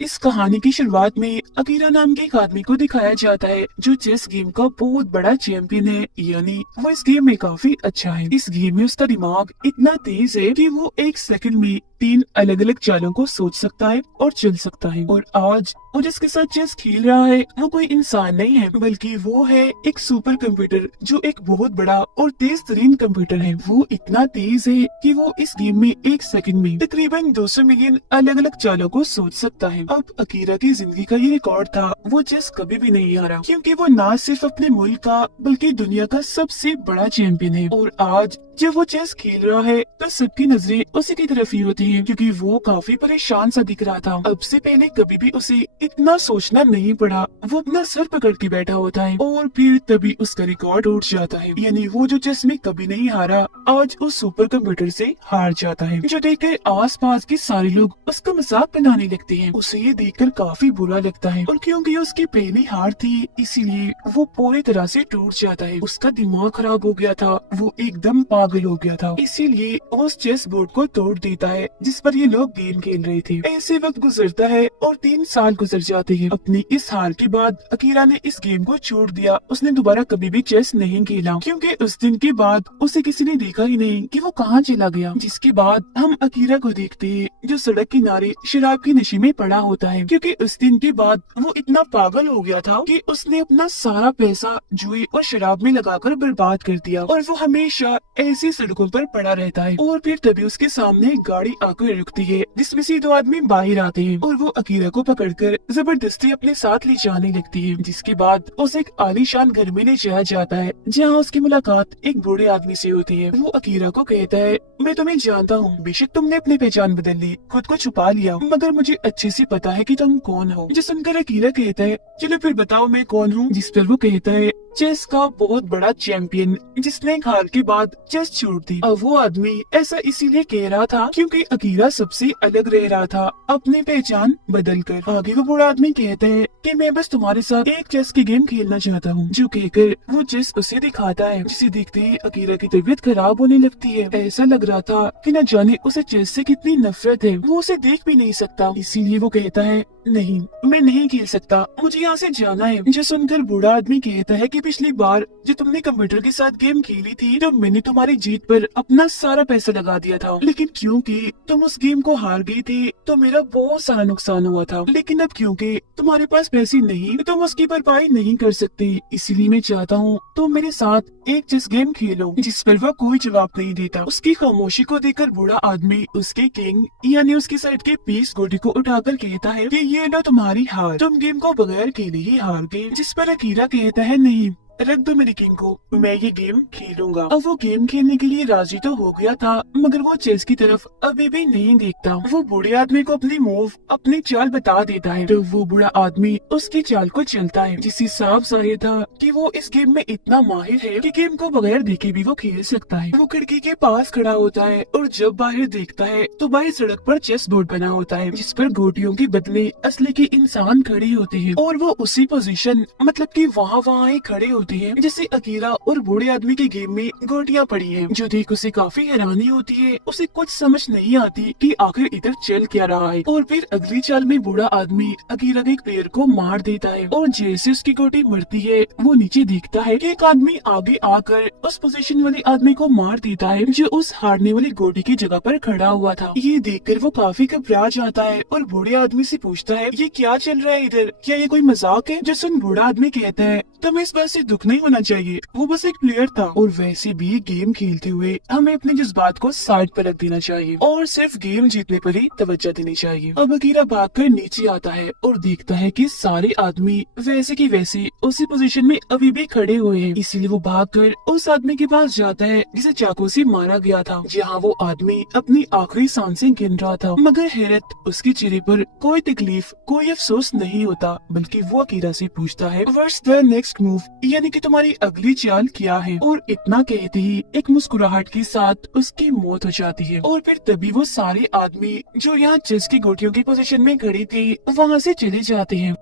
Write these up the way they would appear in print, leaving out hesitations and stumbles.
इस कहानी की शुरुआत में अकीरा नाम के एक आदमी को दिखाया जाता है जो चेस गेम का बहुत बड़ा चैंपियन है, यानी वो इस गेम में काफी अच्छा है। इस गेम में उसका दिमाग इतना तेज है कि वो एक सेकंड में 3 अलग-अलग चालों को सोच सकता है और चल सकता है। और आज वो जिसके साथ चेस खेल रहा है वो कोई इंसान नहीं है, बल्कि वो है एक सुपर कंप्यूटर जो एक बहुत बड़ा और तेज तरीन कंप्यूटर है। वो इतना तेज है कि वो इस गेम में एक सेकंड में तकरीबन 200 मिलियन अलग अलग चालों को सोच सकता है। अब अकीरा की जिंदगी का ये रिकॉर्ड था, वो चेस कभी भी नहीं हारा, क्योंकि वो ना सिर्फ अपने मुल्क का बल्कि दुनिया का सबसे बड़ा चैंपियन है। और आज जब वो चेस खेल रहा है तो सबकी नजरें उसी की तरफ ही होती हैं, क्योंकि वो काफी परेशान सा दिख रहा था। अब से पहले कभी भी उसे इतना सोचना नहीं पड़ा, वो अपना सर पकड़ के बैठा होता है और फिर तभी उसका रिकॉर्ड टूट जाता है। यानी वो जो चेस में कभी नहीं हारा आज उस सुपर कंप्यूटर से हार जाता है, जो देखकर आस पास के सारे लोग उसका मजाक बनाने लगते हैं। उसे ये देखकर काफी बुरा लगता है, और क्योंकि उसकी पहली हार थी इसीलिए वो पूरी तरह से टूट जाता है। उसका दिमाग खराब हो गया था, वो एकदम पागल हो गया था, इसीलिए वो उस चेस बोर्ड को तोड़ देता है जिस पर ये लोग गेम खेल रहे थे। ऐसे वक्त गुजरता है और 3 साल गुजर जाते हैं। अपनी इस हार के बाद अकीरा ने इस गेम को छोड़ दिया, उसने दोबारा कभी भी चेस नहीं खेला, क्योंकि उस दिन के बाद उसे किसी ने देखा ही नहीं कि वो कहाँ चला गया। जिसके बाद हम अकीरा को देखते हैं जो सड़क किनारे शराब की नशे में पड़ा होता है, क्योंकि उस दिन के बाद वो इतना पागल हो गया था कि उसने अपना सारा पैसा जुए और शराब में लगाकर बर्बाद कर दिया, और वो हमेशा ऐसी सड़कों पर पड़ा रहता है। और फिर तभी उसके सामने एक गाड़ी आकर रुकती है जिसमें से 2 आदमी बाहर आते हैं, और वो अकीरा को पकड़कर जबरदस्ती अपने साथ ले जाने लगती है। जिसके बाद उसे एक आलीशान घर में ले जाया जाता है, जहाँ उसकी मुलाकात एक बूढ़े आदमी से होती है। वो अकीरा को कहता है, मैं तुम्हें जानता हूँ, बेशक तुमने अपनी पहचान बदल ली, खुद को छुपा लिया, मगर मुझे अच्छे से पता है कि तुम कौन हो। जो सुनकर अकीरा कहता है, चलो फिर बताओ मैं कौन हूँ। जिस पर वो कहता है, चेस का बहुत बड़ा चैंपियन जिसने एक हार के बाद चेस छोड़ दी। अब वो आदमी ऐसा इसीलिए कह रहा था क्योंकि अकीरा सबसे अलग रह रहा था, अपनी पहचान बदल कर। आगे वो बूढ़ा आदमी कहता है कि मैं बस तुम्हारे साथ एक चेस की गेम खेलना चाहता हूँ। जो कहकर वो चेस उसे दिखाता है, जिसे देखते ही अकीरा की तबीयत खराब होने लगती है। ऐसा लग रहा था कि न जाने उसे चेस से कितनी नफरत है, वो उसे देख भी नहीं सकता। इसीलिए वो कहता है, नहीं मैं नहीं खेल सकता, मुझे यहाँ से जाना है। जो सुनकर बूढ़ा आदमी कहता है कि पिछली बार जो तुमने कंप्यूटर के साथ गेम खेली थी तो मैंने तुम्हारी जीत पर अपना सारा पैसा लगा दिया था, लेकिन क्योंकि तुम उस गेम को हार गई थी तो मेरा बहुत सारा नुकसान हुआ था। लेकिन अब क्योंकि तुम्हारे पास पैसे नहीं तो तुम उसकी भरपाई नहीं कर सकती, इसीलिए मैं चाहता हूँ तुम मेरे साथ एक चेस गेम खेलो। जिस पर वह कोई जवाब नहीं देता। उसकी खामोशी को देखकर बूढ़ा आदमी उसके किंग यानी उसकी साइड के पीस गोटी को उठाकर कहता है कि ये लो तुम्हारी हार, तुम गेम को बगैर खेले ही हार गए। जिस पर अकीरा कहता है, नहीं रख दो मेरे किंग को, मैं ये गेम खेलूंगा। अब वो गेम खेलने के लिए राजी तो हो गया था, मगर वो चेस की तरफ अभी भी नहीं देखता। वो बूढ़े आदमी को अपनी मूव अपनी चाल बता देता है, तो वो बूढ़ा आदमी उसकी चाल को चलता है, जिससे साफ जाहिर था कि वो इस गेम में इतना माहिर है कि गेम को बगैर देखे भी वो खेल सकता है। वो खिड़की के पास खड़ा होता है और जब बाहर देखता है तो बाहर सड़क पर चेस बोर्ड बना होता है, जिस पर गोटियों के बदले असली के इंसान खड़े होते हैं, और वो उसी पोजीशन मतलब कि वहाँ ही खड़े होते हैं जैसे अकीरा और बूढ़े आदमी के गेम में गोटियां पड़ी हैं। जो देख उसे काफी हैरानी होती है, उसे कुछ समझ नहीं आती कि आखिर इधर चल क्या रहा है। और फिर अगली चाल में बूढ़ा आदमी अकीरा के एक प्लेयर को मार देता है, और जैसे उसकी गोटी मरती है वो नीचे देखता है कि एक आदमी आगे आकर उस पोजीशन वाले आदमी को मार देता है जो उस हारने वाली गोटी की जगह पर खड़ा हुआ था। ये देखकर वो काफी घबरा जाता है और बूढ़े आदमी से पूछता है, ये क्या चल रहा है इधर, क्या ये कोई मजाक है। जो सुन बूढ़ा आदमी कहता है, तुम्हें इस बात से दुख नहीं होना चाहिए, वो बस एक प्लेयर था, और वैसे भी गेम खेलते हुए हमें अपने जज्बात को साइड पर रख देना चाहिए और सिर्फ गेम जीतने पर ही तवज्जो देनी चाहिए। अब अकीरा भागकर नीचे आता है और देखता है कि सारे आदमी वैसे की वैसे उसी पोजीशन में अभी भी खड़े हुए हैं। इसीलिए वो भागकर उस आदमी के पास जाता है जिसे चाकू से मारा गया था, जहाँ वो आदमी अपनी आखिरी सांसें गिन रहा था। मगर हैरत, उसके चेहरे पर कोई तकलीफ कोई अफसोस नहीं होता, बल्कि वो अकीरा से पूछता है, व्हाट्स द नेक्स्ट मूव, यानी कि तुम्हारी अगली चाल क्या है। और इतना कहते ही एक मुस्कुराहट के साथ उसकी मौत हो जाती है। और फिर तभी वो सारे आदमी जो यहाँ चेस की गोटियों की पोजीशन में खड़े थे वहाँ से चले जाते हैं।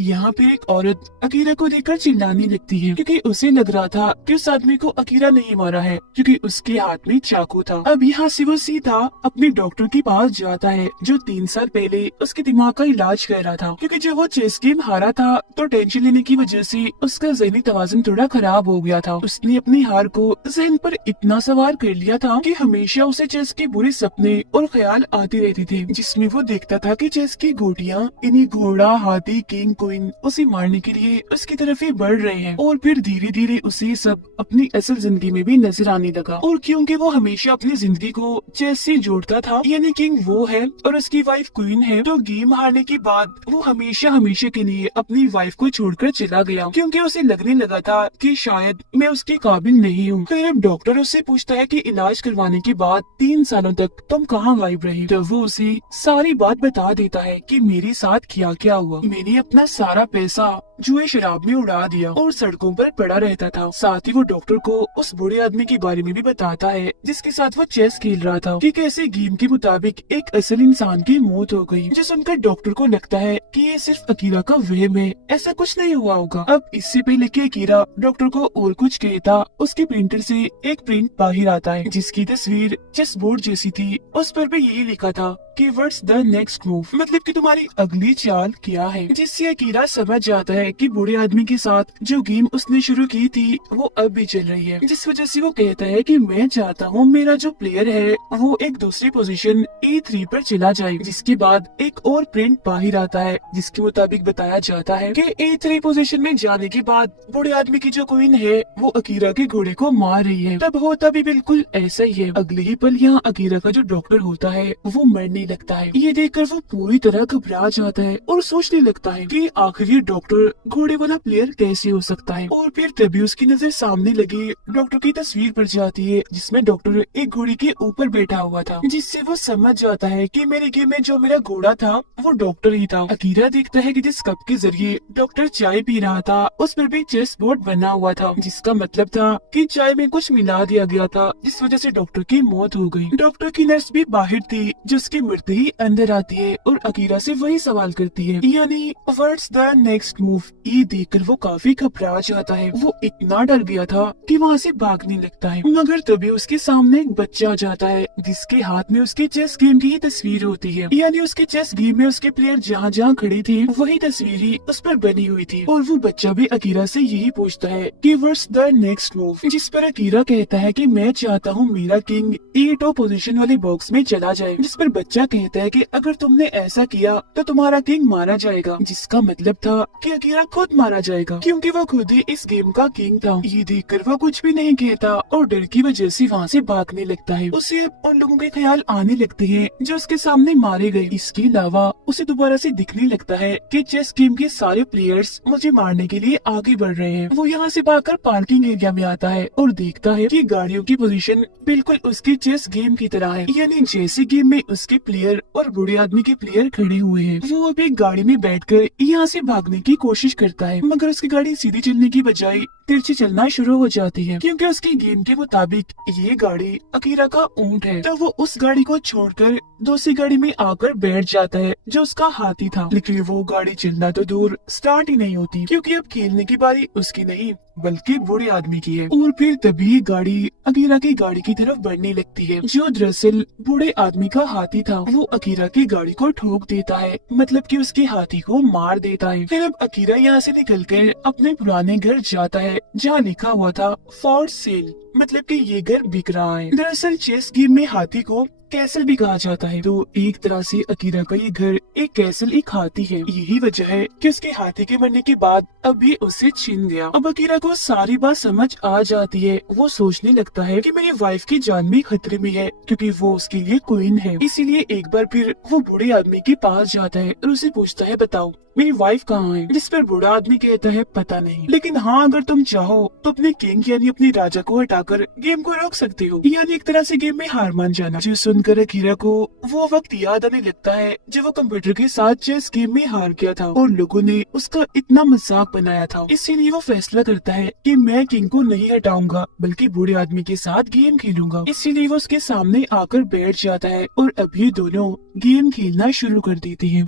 यहाँ पे एक औरत अकीरा को देखकर चिल्लाने लगती है क्योंकि उसे लग रहा था कि उस आदमी को अकीरा नहीं मारा है क्योंकि उसके हाथ में चाकू था। अब यहाँ से वो सीधा अपने डॉक्टर के पास जाता है जो 3 साल पहले उसके दिमाग का इलाज कर रहा था, क्योंकि जब वो चेस गेम हारा था तो टेंशन लेने की वजह से उसका ज़हनी तवाज़ुन थोड़ा खराब हो गया था। उसने अपनी हार को जहन पर इतना सवार कर लिया था कि हमेशा उसे चेस के बुरे सपने और ख्याल आते रहते थे, जिसमें वो देखता था कि चेस की गोटियां इन्हीं घोड़ा, हाथी, किंग, क्वीन उसे मारने के लिए उसकी तरफ ही बढ़ रहे हैं। और फिर धीरे धीरे उसे सब अपनी असल जिंदगी में भी नजर आने लगा। और क्योंकि वो हमेशा अपनी जिंदगी को चेस से जोड़ता था, यानी किंग वो है और उसकी वाइफ क्वीन है, तो गेम हारने के बाद वो हमेशा हमेशा के लिए अपनी वाइफ को छोड़कर चला गया क्योंकि उसे लगने लगा था कि शायद मैं उसके काबिल नहीं हूँ। फिर अब डॉक्टर उससे पूछता है कि इलाज करवाने के बाद 3 सालों तक तुम कहाँ गायब रही? तो वो उसे सारी बात बता देता है कि मेरे साथ क्या क्या हुआ। मैंने अपना सारा पैसा जुए शराब में उड़ा दिया और सड़कों पर पड़ा रहता था। साथ ही वो डॉक्टर को उस बुरे आदमी के बारे में भी बताता है जिसके साथ वो चेस खेल रहा था कि कैसे गेम के मुताबिक एक असल इंसान की मौत हो गई, जो सुनकर डॉक्टर को लगता है कि ये सिर्फ अकीरा का वहम है, ऐसा कुछ नहीं हुआ होगा। अब इससे पहले कि अकीरा डॉक्टर को और कुछ कहता, उसके प्रिंटर से एक प्रिंट बाहर आता है जिसकी तस्वीर चेस बोर्ड जैसी थी। उस पर भी यही लिखा था कि व्हाट्स द नेक्स्ट मूव, मतलब कि तुम्हारी अगली चाल क्या है, जिससे अकीरा समझ जाता है कि बुरे आदमी के साथ जो गेम उसने शुरू की थी वो अब भी चल रही है, जिस वजह से वो कहता है कि मैं चाहता हूँ मेरा जो प्लेयर है वो एक दूसरी पोजीशन E3 पर चला जाए। जिसके बाद एक और प्रिंट बाहर आता है जिसके मुताबिक बताया जाता है कि E3 पोजीशन में जाने के बाद बुरे आदमी की जो क्वीन है वो अकीरा के घोड़े को मार रही है। तब होता भी बिल्कुल ऐसा ही है। अगले ही पल यहाँ अकीरा का जो डॉक्टर होता है वो मरने लगता है। ये देखकर वो पूरी तरह घबरा जाता है और सोचने लगता है कि आखिर ये डॉक्टर घोड़े वाला प्लेयर कैसे हो सकता है। और फिर तभी उसकी नजर सामने लगी डॉक्टर की तस्वीर पर जाती है जिसमें डॉक्टर एक घोड़े के ऊपर बैठा हुआ था, जिससे वो समझ जाता है कि मेरे गेम में जो मेरा घोड़ा था वो डॉक्टर ही था। अकीरा देखता है कि जिस कप के जरिए डॉक्टर चाय पी रहा था उस पर भी चेस बोर्ड बना हुआ था, जिसका मतलब था कि चाय में कुछ मिला दिया गया था, जिस वजह से डॉक्टर की मौत हो गई। डॉक्टर की नर्स भी बाहर थी जो उसके मरते ही अंदर आती है और अकीरा से वही सवाल करती है, यानी व्हाट्स द नेक्स्ट मूव। ये देखकर वो काफी घबरा जाता है। वो इतना डर गया था कि वहाँ से भागने लगता है, मगर तभी उसके सामने एक बच्चा आ जाता है जिसके हाथ में उसके चेस गेम की ही तस्वीर होती है, यानी उसके चेस गेम में उसके प्लेयर जहाँ जहाँ खड़े थे वही तस्वीर ही उस पर बनी हुई थी। और वो बच्चा भी अकीरा से यही पूछता है कि व्हाट्स द नेक्स्ट मूव, जिस पर अकीरा कहता है कि मैं चाहता हूँ मेरा किंग E2 पोजीशन वाले बॉक्स में चला जाए, जिस पर बच्चा कहता है कि अगर तुमने ऐसा किया तो तुम्हारा किंग मारा जाएगा, जिसका मतलब था कि अकीरा खुद मारा जाएगा क्योंकि वो खुद ही इस गेम का किंग था। ये देखकर वो कुछ भी नहीं कहता और डर की वजह से वहाँ से भागने लगता है। उसे अब उन लोगों के ख्याल आने लगते हैं जो उसके सामने मारे गए। इसके अलावा उसे दोबारा से दिखने लगता है कि चेस गेम के सारे प्लेयर्स मुझे मारने के लिए आगे बढ़ रहे हैं। वो यहाँ से भागकर पार्किंग एरिया में आता है और देखता है कि गाड़ियों की पोजीशन बिल्कुल उसके चेस गेम की तरह है, यानी जैसे गेम में उसके प्लेयर और बुरे आदमी के प्लेयर खड़े हुए हैं। वो अब एक गाड़ी में बैठकर यहाँ से भागने की कोशिश करता है, मगर उसकी गाड़ी सीधी चलने की बजाय तिरछी चलना शुरू हो जाती है क्योंकि उसकी गेम के मुताबिक ये गाड़ी अकीरा का ऊंट है। तो वो उस गाड़ी को छोड़कर दूसरी गाड़ी में आकर बैठ जाता है जो उसका हाथी था, लेकिन वो गाड़ी चलना तो दूर स्टार्ट ही नहीं होती क्योंकि अब खेलने की बारी उसकी नहीं बल्कि बुरे आदमी की है। और फिर तभी गाड़ी अकीरा की गाड़ी की तरफ बढ़ने लगती है जो दरअसल बुरे आदमी का हाथी था। वो अकीरा की गाड़ी को ठोक देता है, मतलब कि उसके हाथी को मार देता है। फिर अब अकीरा यहाँ से निकलकर अपने पुराने घर जाता है जहाँ लिखा हुआ था फॉर सेल, मतलब कि ये घर बिक रहा है। दरअसल चेस गेम में हाथी को कैसल भी कहा जाता है, तो एक तरह से अकीरा का ये घर एक कैसल एक हाथी है। यही वजह है कि उसके हाथी के मरने के बाद अभी उसे छीन गया। अब अकीरा को सारी बात समझ आ जाती है। वो सोचने लगता है कि मेरी वाइफ की जान भी खतरे में है क्योंकि वो उसके लिए क्वीन है। इसीलिए एक बार फिर वो बूढ़े आदमी के पास जाता है और उसे पूछता है बताओ मेरी वाइफ कहाँ है, जिस पर बूढ़ा आदमी कहता है पता नहीं, लेकिन हाँ अगर तुम चाहो तो अपने किंग यानी अपने राजा को हटाकर गेम को रोक सकते हो, यानी एक तरह से गेम में हार मान जाना। जो सुनकर अकीरा को वो वक्त याद आने लगता है जब वो कंप्यूटर के साथ चेस गेम में हार गया था और लोगों ने उसका इतना मजाक बनाया था। इसीलिए वो फैसला करता है कि मैं किंग को नहीं हटाऊंगा बल्कि बूढ़े आदमी के साथ गेम खेलूंगा। इसीलिए वो उसके सामने आकर बैठ जाता है और अब ये दोनों गेम खेलना शुरू कर देते हैं।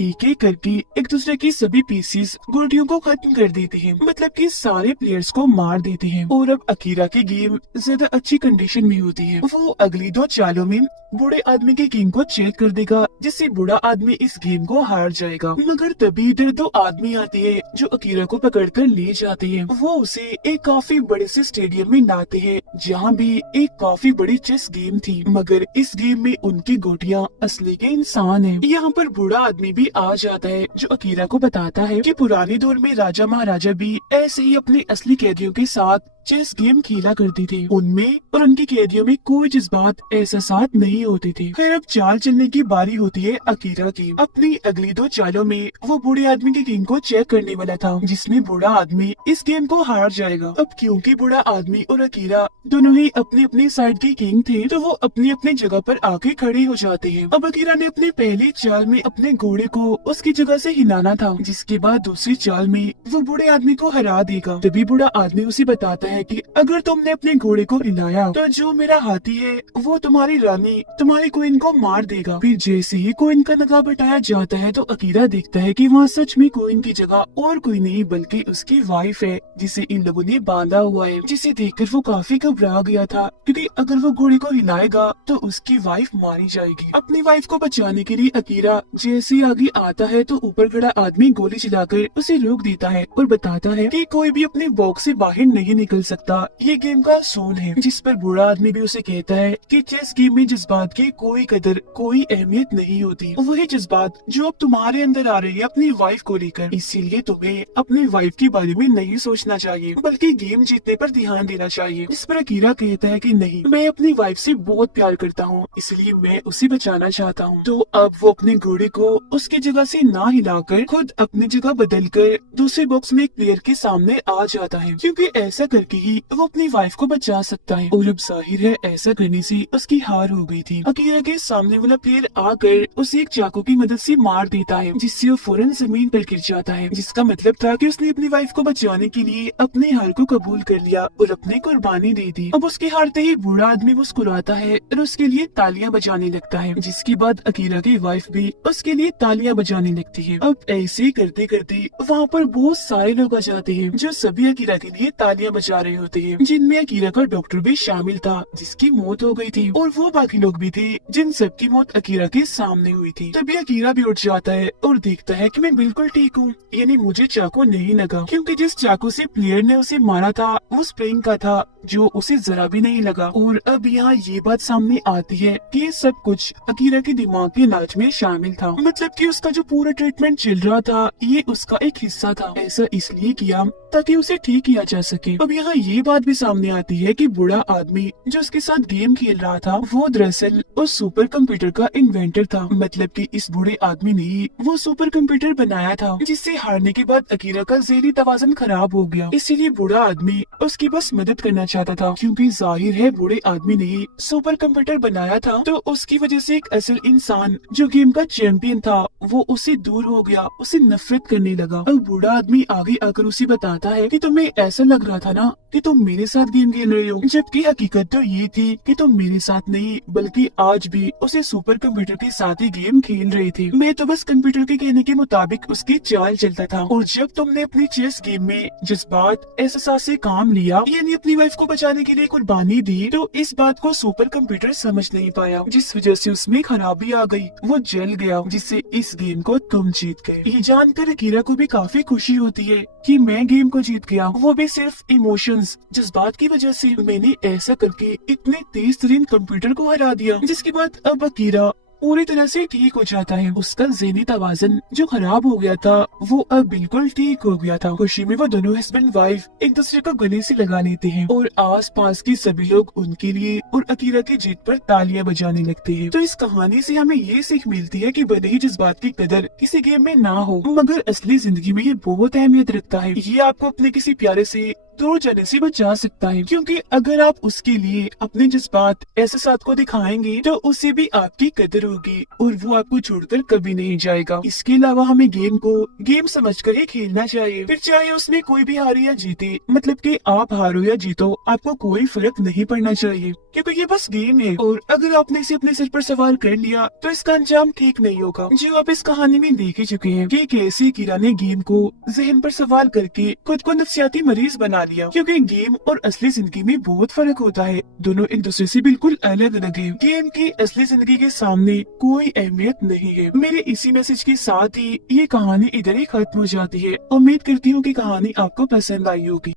एक एक करके एक दूसरे की सभी पीसीस गोटियों को खत्म कर देते हैं, मतलब कि सारे प्लेयर्स को मार देते हैं। और अब अकीरा की गेम ज्यादा अच्छी कंडीशन में होती है। वो अगली 2 चालों में बूढ़े आदमी की गेम को चेक कर देगा, जिससे बूढ़ा आदमी इस गेम को हार जाएगा। मगर तभी इधर 2 आदमी आते हैं जो अकीरा को पकड़कर ले जाते हैं। वो उसे एक काफी बड़े से स्टेडियम में लाते हैं, जहाँ भी एक काफी बड़ी चेस गेम थी, मगर इस गेम में उनकी गोटियां असली के इंसान हैं। यहाँ पर बूढ़ा आदमी भी आ जाता है जो अकीरा को बताता है कि पुराने दौर में राजा महाराजा भी ऐसे ही अपने असली कैदियों के साथ चेस गेम खेला करती थी। उनमें और उनके कैदियों में कोई जज्बात एहसास नहीं होते थे। फिर अब चाल चलने की बारी होती है अकीरा की। अपनी अगली 2 चालों में वो बूढ़े आदमी की गेम को चेक करने वाला था, जिसमें बूढ़ा आदमी इस गेम को हार जाएगा। अब क्योंकि बूढ़ा आदमी और अकीरा दोनों ही अपनी अपनी साइड के किंग थे, तो वो अपनी अपनी जगह पर आके खड़े हो जाते हैं। अब अकीरा ने अपनी पहली चाल में अपने घोड़े को उसकी जगह से हिलाना था, जिसके बाद दूसरी चाल में वो बूढ़े आदमी को हरा देगा। तभी बूढ़ा आदमी उसे बताता है कि अगर तुमने अपने घोड़े को हिलाया तो जो मेरा हाथी है वो तुम्हारी रानी तुम्हारी क्वीन को मार देगा। फिर जैसे ही क्वीन का नकाब हटाया जाता है तो अकीरा देखता है कि वहाँ सच में क्वीन की जगह और कोई नहीं बल्कि उसकी वाइफ है, जिसे इन लोगों ने बांधा हुआ है। जिसे देखकर वो काफी घबरा गया था, क्योंकि अगर वो घोड़े को हिलाएगा तो उसकी वाइफ मारी जाएगी। अपनी वाइफ को बचाने के लिए अकीरा जैसे ही आगे आता है तो ऊपर खड़ा आदमी गोली चलाकर उसे रोक देता है और बताता है कि कोई भी अपने बॉक्स से बाहर नहीं निकल सकता, ये गेम का असूल है। जिस पर बूढ़ा आदमी भी उसे कहता है कि चेस गेम में जज्बात की कोई कदर कोई अहमियत नहीं होती, वही जज्बात जो अब तुम्हारे अंदर आ रही है अपनी वाइफ को लेकर, इसीलिए तुम्हें अपनी वाइफ के बारे में नहीं सोचना चाहिए बल्कि गेम जीतने पर ध्यान देना चाहिए। जिस पर अकीरा कहता है कि नहीं, मैं अपनी वाइफ से बहुत प्यार करता हूँ, इसलिए मैं उसे बचाना चाहता हूँ। तो अब वो अपने घोड़े को उसकी जगह से ना हिलाकर खुद अपनी जगह बदल कर दूसरे बॉक्स में एक प्लेयर के सामने आ जाता है, क्योंकि ऐसा करके ही वो अपनी वाइफ को बचा सकता है। और अब जाहिर है ऐसा करने से उसकी हार हो गई थी। अकीरा के सामने वाला प्लेयर आकर उसे एक चाकू की मदद से मार देता है, जिससे वो फौरन जमीन पर गिर जाता है, जिसका मतलब था कि उसने अपनी वाइफ को बचाने के लिए अपने हार को कबूल कर लिया और अपनी कुर्बानी दे दी। अब उसके हारते ही बूढ़ा आदमी मुस्कुराता है और उसके लिए तालियां बजाने लगता है, जिसके बाद अकीरा की वाइफ भी उसके लिए तालियां बजाने लगती है। अब ऐसे करते करते वहाँ पर बहुत सारे लोग आ जाते हैं जो सभी अकीरा के लिए तालियां बजा रहे होते हैं, जिनमें अकीरा का डॉक्टर भी शामिल था जिसकी मौत हो गई थी, और वो बाकी लोग भी थे जिन सबकी मौत अकीरा के सामने हुई थी। तभी अकीरा भी उठ जाता है और देखता है कि मैं बिल्कुल ठीक हूँ, यानी मुझे चाकू नहीं लगा, क्योंकि जिस चाकू से प्लेयर ने उसे मारा था वो स्प्रिंग का था जो उसे जरा भी नहीं लगा। और अब यहाँ ये बात सामने आती है कि ये सब कुछ अकीरा के दिमाग के इलाज में शामिल था, मतलब कि उसका जो पूरा ट्रीटमेंट चल रहा था ये उसका एक हिस्सा था। ऐसा इसलिए किया ताकि उसे ठीक किया जा सके। अब यहाँ ये बात भी सामने आती है कि बूढ़ा आदमी जो उसके साथ गेम खेल रहा था वो दरअसल उस सुपर कंप्यूटर का इन्वेंटर था, मतलब कि इस बूढ़े आदमी ने ही वो सुपर कंप्यूटर बनाया था, जिससे हारने के बाद अकीरा का ज़हनी तवाज़ुन खराब हो गया। इसीलिए बूढ़ा आदमी उसकी बस मदद करना चाहता था, क्योंकि जाहिर है बूढ़े आदमी ने ही सुपर कंप्यूटर बनाया था, तो उसकी वजह से एक असल इंसान जो गेम का चैंपियन था वो उससे दूर हो गया, उसे नफरत करने लगा। अब बूढ़ा आदमी आगे आकर उसे बताता है कि तुम्हें ऐसा लग रहा था ना कि तुम मेरे साथ गेम खेल रहे हो, जबकि हकीकत तो ये थी कि तुम मेरे साथ नहीं बल्कि आज भी उसे सुपर कंप्यूटर के साथ ही गेम खेल रहे थे। मैं तो बस कंप्यूटर के कहने के मुताबिक उसकी चाल चलता था, और जब तुमने अपनी चेस गेम में जज्बात एहसास से काम लिया, यानी अपनी वाइफ को बचाने के लिए कुर्बानी दी, तो इस बात को सुपर कंप्यूटर समझ नहीं पाया, जिस वजह से उसमें खराबी आ गई, वो जल गया, जिससे इस गेम को तुम जीत गए। ये जानकर अकीरा को भी काफी खुशी होती है कि मैं गेम को जीत गया, वो भी सिर्फ इमोशंस जज्बात की वजह से। मैंने ऐसा करके इतने तेज तरीन कंप्यूटर को हरा दिया, जिसके बाद अब अकीरा पूरी तरह से ठीक हो जाता है। उसका ज़हनी तवाज़ुन जो खराब हो गया था वो अब बिल्कुल ठीक हो गया था। खुशी में वो दोनों हस्बैंड वाइफ एक दूसरे को गले से लगा लेते हैं और आस पास के सभी लोग उनके लिए और अकीरा की जीत पर तालियां बजाने लगते हैं। तो इस कहानी से हमें ये सीख मिलती है कि भले ही जज्बात की कदर किसी गेम में ना हो, मगर असली जिंदगी में ये बहुत अहमियत रखता है। ये आपको अपने किसी प्यारे से दूर जाने से बचा सकता है, क्योंकि अगर आप उसके लिए अपने जज्बात ऐसे साथ को दिखाएंगे तो उसे भी आपकी कदर होगी और वो आपको छोड़कर कभी नहीं जाएगा। इसके अलावा हमें गेम को गेम समझकर ही खेलना चाहिए, फिर चाहे उसमें कोई भी हारे या जीते, मतलब कि आप हारो या जीतो आपको कोई फर्क नहीं पड़ना चाहिए, क्योंकि ये बस गेम है। और अगर आपने इसे अपने सिर पर सवार कर लिया तो इसका अंजाम ठीक नहीं होगा। जो आप इस कहानी में देख ही चुके हैं कि कैसे कीरा ने गेम को जहन पर सवार करके खुद को नफ्सियाती मरीज बना लिया, क्योंकि गेम और असली जिंदगी में बहुत फर्क होता है। दोनों एक दूसरे से बिल्कुल अलग अलग है। गेम की असली जिंदगी के सामने कोई अहमियत नहीं है। मेरे इसी मैसेज के साथ ही ये कहानी इधर ही खत्म हो जाती है। उम्मीद करती हूँ कि कहानी आपको पसंद आई होगी।